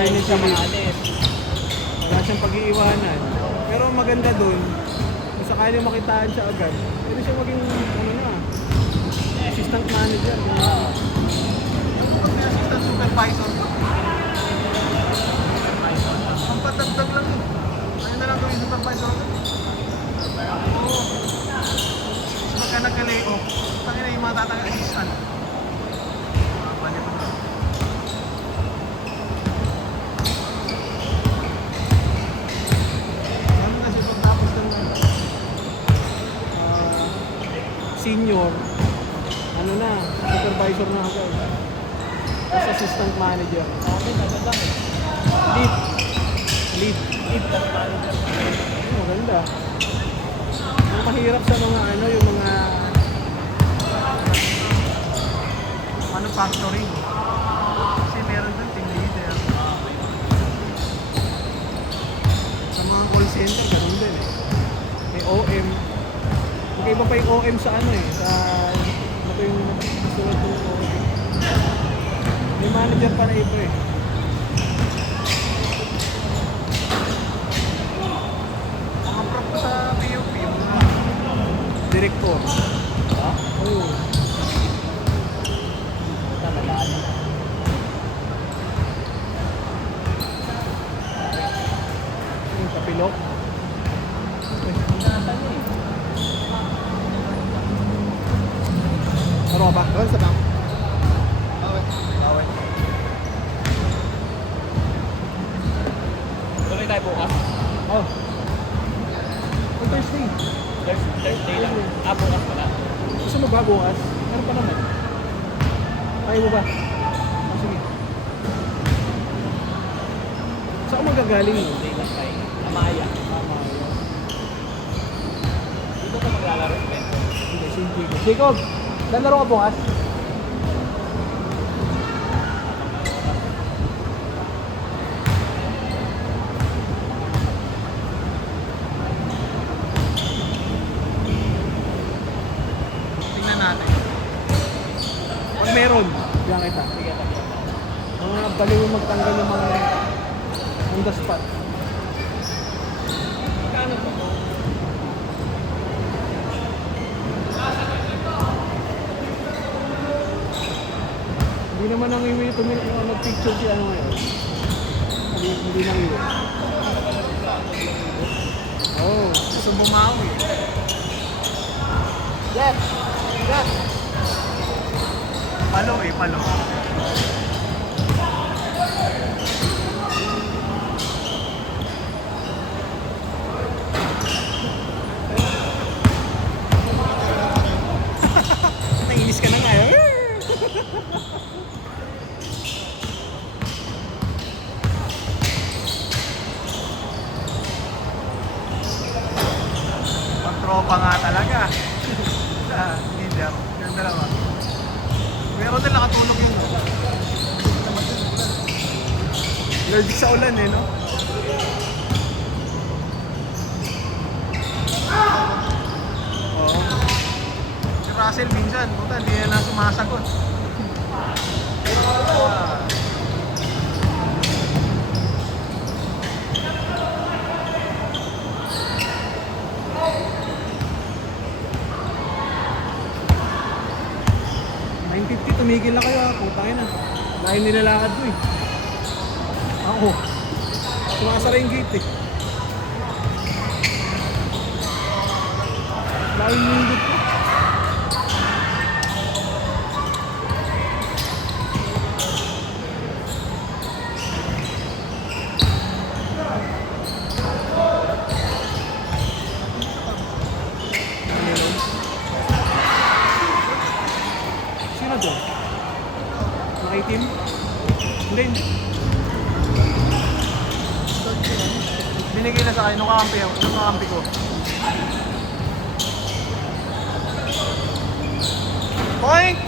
ganyan siya maalis. Wala siyang pag-iiwanan. Pero ang maganda dun, kung sakali makitaan siya agad, pwede siya maging, ano na, assistant manager. Pag may assistant supervisor, ang patagdag lang yun. Ayun na lang gawin supervisor. Oo. Pagka nag-lay off, tangin na yung mga tatang assistant. Mabalik mo na. Ano na siya pagtapos ng Senior, ano na, supervisor na agad. Tapos assistant manager. Amin, ano lang eh. Lead. Lead. Lead at manager. Maganda. Ang mahirap sa mga ano, yung mga manufacturing. Kasi meron dun team leader. sa mga call center, ganun din eh. May OM. Magkaiba pa yung OM sa ano eh, sa ano to yung sulat ng OM. May manager pa na iba eh. Mga prop ko sa PUP. Director. Ha? Oo. Talaga. Yung kapilok. Nasa niya eh. Ano ka ba? Doon sa bank. Bawal. Tuloy tayo bukas. Oh. Oh, Thursday. Thursday lang. Ah, bukas pala. Gusto mo ba bukas? Meron pa naman. Ayaw mo ba? Oh, sige. Saan ka magagaling mo? Thursday lang tayo. Amaya. Tama yun. Dito ka maglalaro. Bento. Hindi, si Jacob. Jacob, lalaro ka bukas? Tingnan natin. Pag meron, diyan kita. Sige, tayo. Mga baliw magtanggal yung mga on the spot. Magkano to? Hindi naman nang iwi mag-picture si ano ngayon. Hindi nang iwi. Oh. Gusto bumawi. Jeff! Jeff! Palo eh, palo. Nainis ka na nga. Pag-tropa nga talaga. Leader. Yung dalawa. Meron din nakatulog yun. Allergic sa ulan eh, no? Oo. Si Russell minsan, puta, hindi na sumasagot. $9.50, tumigil na kayo ha. Putangin na. Dahil nilalakad ko eh. Ako. Sumasara yung gate eh. Dahil yung gate ko. Sino doon? Nakaitim? Hindi, hindi. Binigay na sa akin nung kakampi ko. Boink!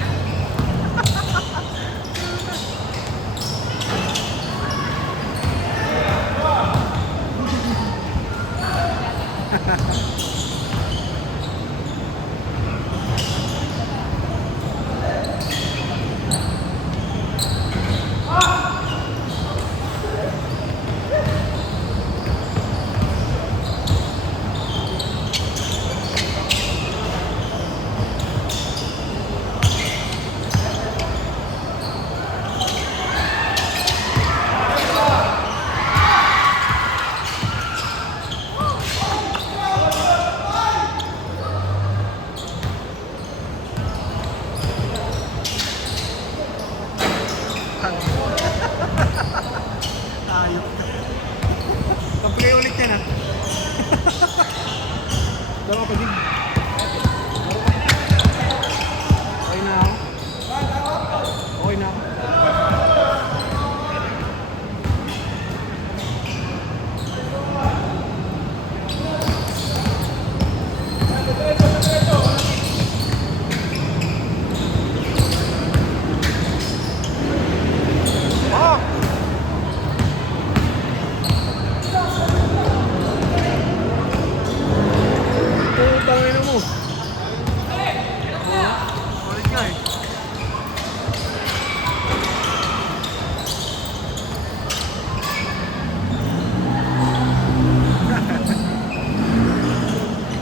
nga eh.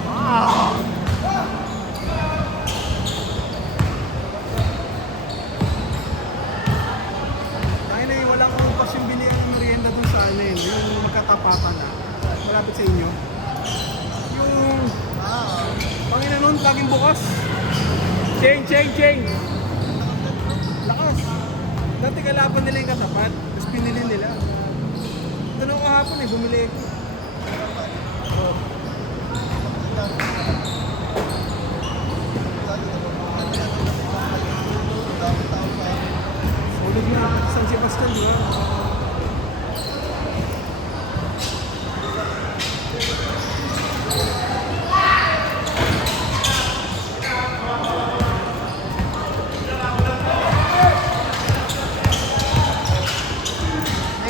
Ah! Tayo na yung walang umpas yung bili ang merienda dun sa ano yun, yung magkatapatan na. Malapit sa inyo. Yung... Pangina nun, laging bukas. Cheng! Lakas. Dati kalaban nila yung katapat, tapos pinili nila. Doon ako kahapon eh, bumili ako. Oh. Solid nga San Sebastian, di ba?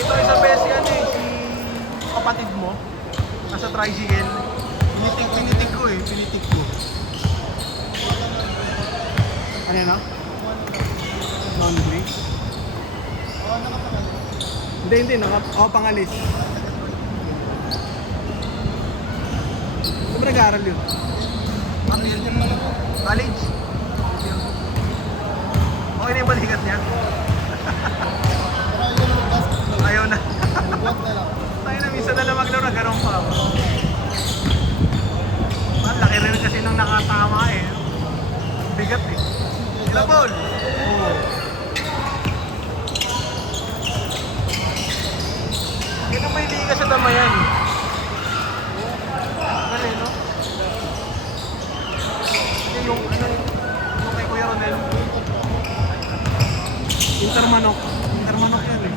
Ito isang beses yan eh, si kapatid mo, nasa tricycle. Pinitik ko. Ano yan ah? Non-break? Hindi, pangalis. Saan ba nag-aaral yun? College? Okay na yung balikat niya? Ayaw na. Tayo na, minsan na lang maglaro na ganun pa. Ang laki rin kasi nung nakatama eh. Bigat eh. Ilang ball? Oo. Yan ang may liga sa Damayan. Galing, no? Yung kay Kuya Ronel. Intermanok yan eh.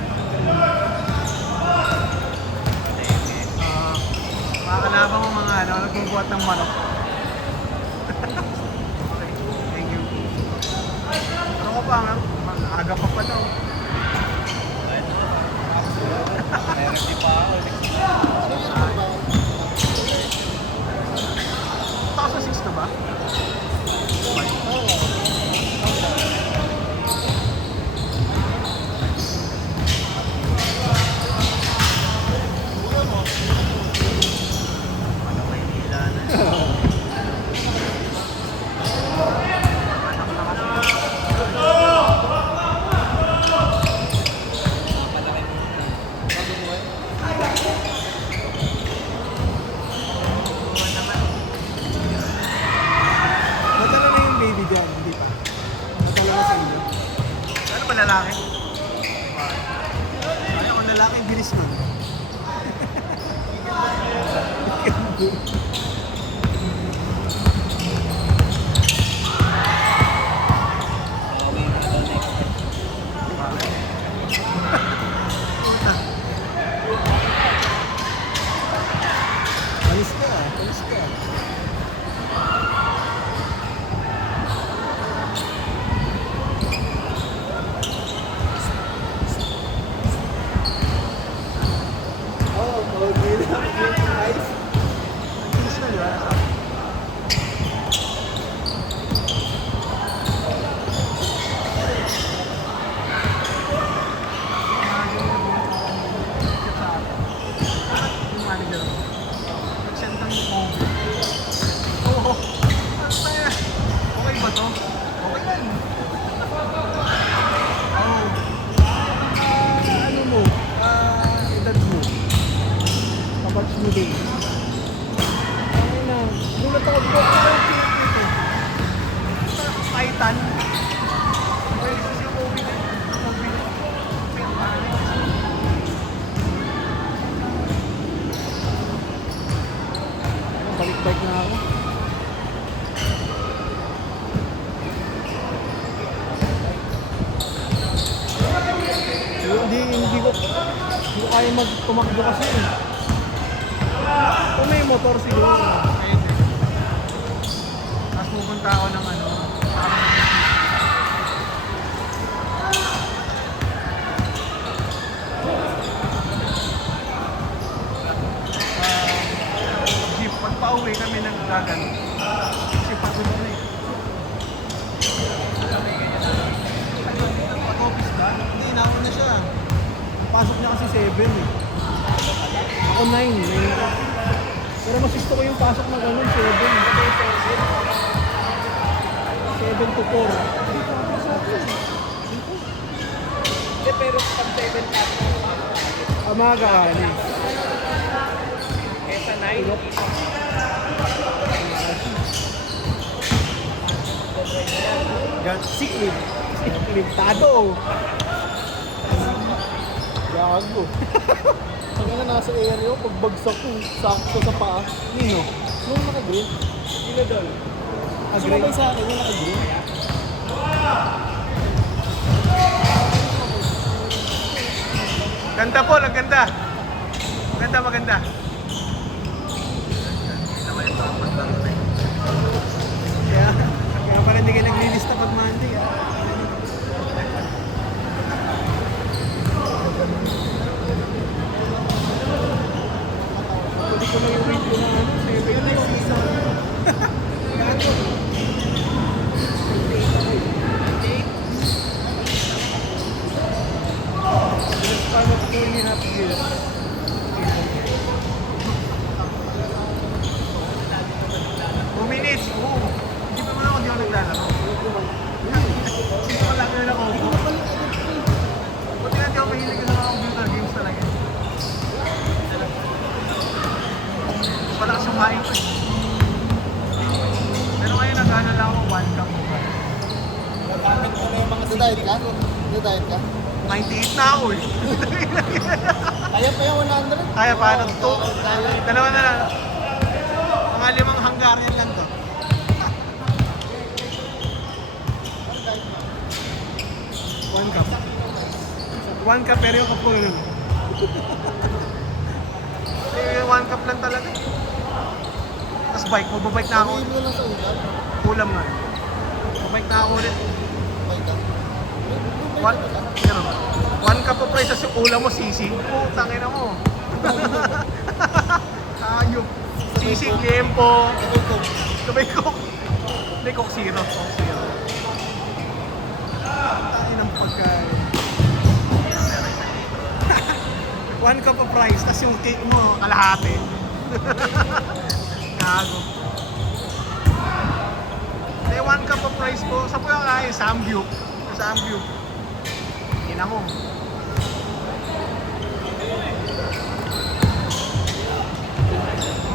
Makakalabang mo mga nagbubuhat ng manok. Okay, thank you. Ano ko pa nga? Aga pa pala. Meron pa ako. Tapos sa 6 na ba? Nadala na yung baby dyan, hindi pa. Nadala na sa inyo. Ano ba lalaki? Ano kung lalaki, bilis nun. Alis ka. Okay lang. Nice. Alis na, di ba? Yung manager mo. Nag-send ng COVID. Oo. Okay ba to? Okay lang. Oo. Ano mo? Edad mo? Kabatch mo din. Okay na. Nung natawag ko, Titan. Well, kasi yung COVID na. Balik-balik na ako. Hindi ko kaya magtumakbo kasi. Kung may motor siguro. Ayun eh. Tapos pupunta ako ng ano. Jeep. Pag pauwi kami ng gagan. Kasi pagod na eh. eh. Ako 9 ako. Pero mas gusto ko yung pasok na ganun, 7. 7 to 4. Hindi, pero pag 7 ka, Mga kakani. eh sa 9, Siklib. Siklib. Tado. Gago. Sabi nga nasa area ko, pagbagsak ko, sakto sa paa. Nino? Nung naka-green? sino doon? Sumabay sa akin, yung naka-green. Ganda po, ang ganda. Maganda, maganda. Naman ito ang maglaro na yun. Kaya pala hindi kayo naglilista pag Monday. Ah. Pwede ko lang yung rate ko na ano, 7 na season. It's time of 2.5 years. 2 minutes, oo. Hindi pa naman ako, hindi ako naglalaro. Hindi ko lagi na ako. Buti nga hindi ako mahilig sa mga computer games talaga. Wala kasi kumain ko eh. Pero ngayon nag-ano lang ako, 1 cup. Nagda-diet ka? Nagda-diet ka? 98 na ako eh. Kaya pa yung 100? Kaya paano? Oo, kaya. Dalawa na lang. Mga 5 Hungarian lang to. One cup. One cup pero yung kapo yun. Eh, 1 cup lang talaga. Tapos bike, magbabike na ako. Sabihin mo lang sa ulam. Ulam nga. Magbabike na ako ulit. Bike ka. One, ano ba? 1 cup of rice, tapos yung ulam mo, sisig. Putang ina mo. Ayop. Sisig, liempo. Sabay ko. Sabay cook. Hindi, cook zero. Cook zero. Tain ang pagkain. One cup of rice, tas yung cake mo, Kalahati. Gago. Hindi, 1 cup of rice ko. Saan ko yung kakain? Samgyup. Samgyup. Ina mo.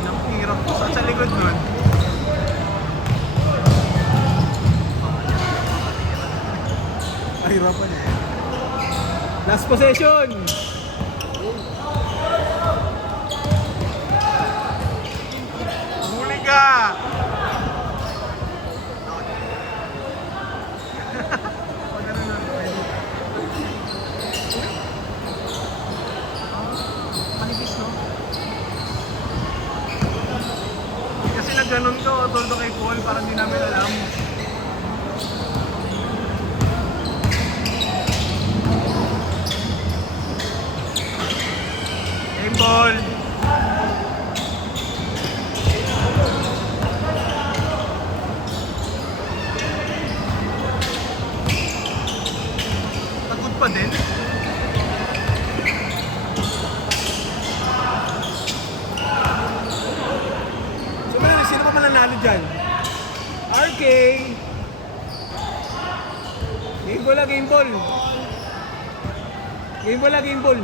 Ang hirap ko. Saan sa likod nun? mahirapan eh. Last possession! Huli ka! Pag ano na, pwede. Manipis, no? Kasi nagganon ko, todo kay Paul, parang di namin alam. Hey, Paul! Takot pa din. So sino pa mananalo dyan? RK! Game ball. Game ball, game ball.